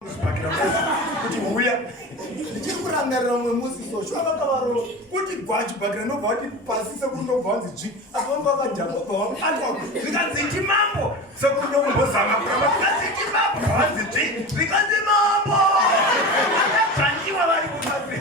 kuti uya ndichiri kurangarira mumwe musi so shwava kavaro kuti gwachi bhakira nobva kuti pasi sekundobva wanzi dzvi asi vangu vakajamba obva vamuatwa zvikanzi chimambo sekunokumbozama kuramba zvikanzi chimambo vanzi dzvi zvikanzi mambo akadzvanyiwa vari kumasi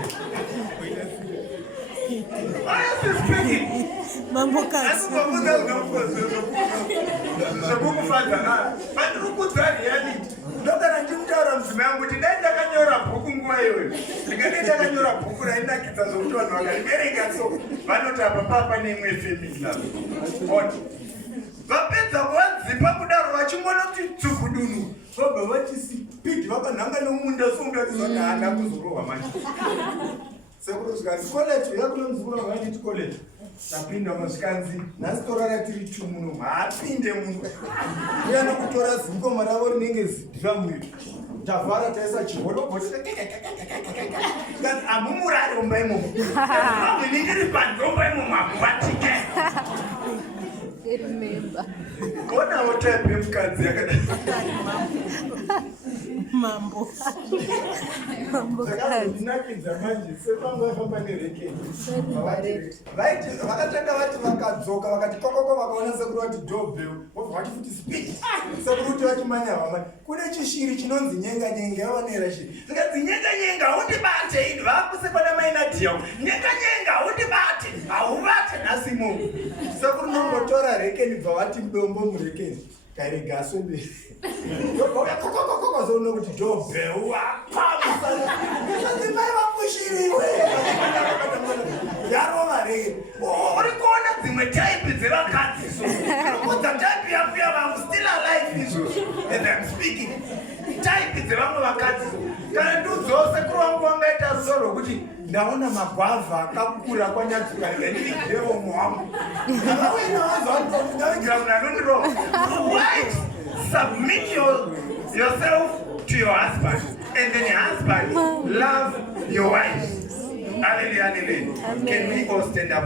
zvekukufadzana pandiri kudza reality ndogara ndimutaura mudzimai yangu kuti dai ndakanyora bhuku nguva iyoyo ndingadai ndakanyora bhuku rainakidza zvokuti vanhu vakariverenga so vanoti apa papa neimwe femili lavo vapedza kuvadzipa kudaro vachingonoti tsukudunu vobva vati sipidi vakanhanga nomunda somudatizvati handa kuzorohwa manje sekuru zvikanzi koleji yakuno muzukuru vaniti koleji tapinda mazvikanzi nhasi torara tiri tu muno maapinde muno uya nokutora zinkoma ravo rinenge zidhiramwiri tavhara taisa chihodoboti kanzi amumurari omba imomo vamwe ningiri pandomba imomo akuvatike onawo taipe mukadzi yakadai mambo zvakazvinakidza manje sevamwe vaifamba nerekeni vakatanga vati vakadzoka vakati kokoko vakaona sekuru vati dobheu vobva vati futi spidi sekuru kuti vachimanya vamai kune chishiri chinonzi nyenganyenga yavanera shiri zikanzi nyenganyenga haundibate ini vakusekwana mainadhiyawo nyenganyenga haundibate hauvate nhasi imomo sekuru nongotora rekeni bva vati dombo murekeni kairegaswe mberi ndobvauya kokokokoko zouno kuti dobheu apamusazimai vamushiriwe yarova rei uri kuona dzimwe taipi dzevakadzi so kudza taipi yafuya vangu still alive izvozvo and I'm speaking taipi dzevamwe vakadzi kana ndudzowo sekuru vangu vangaita soro rokuti ndaona magwavha akakura kwanyadzikarendivigirewo muhambo avawena vazvandavigira munhu anondirova wives submit yourself to your husband and then your husband love your wife. Hallelujah, hallelujah. Can we all stand up?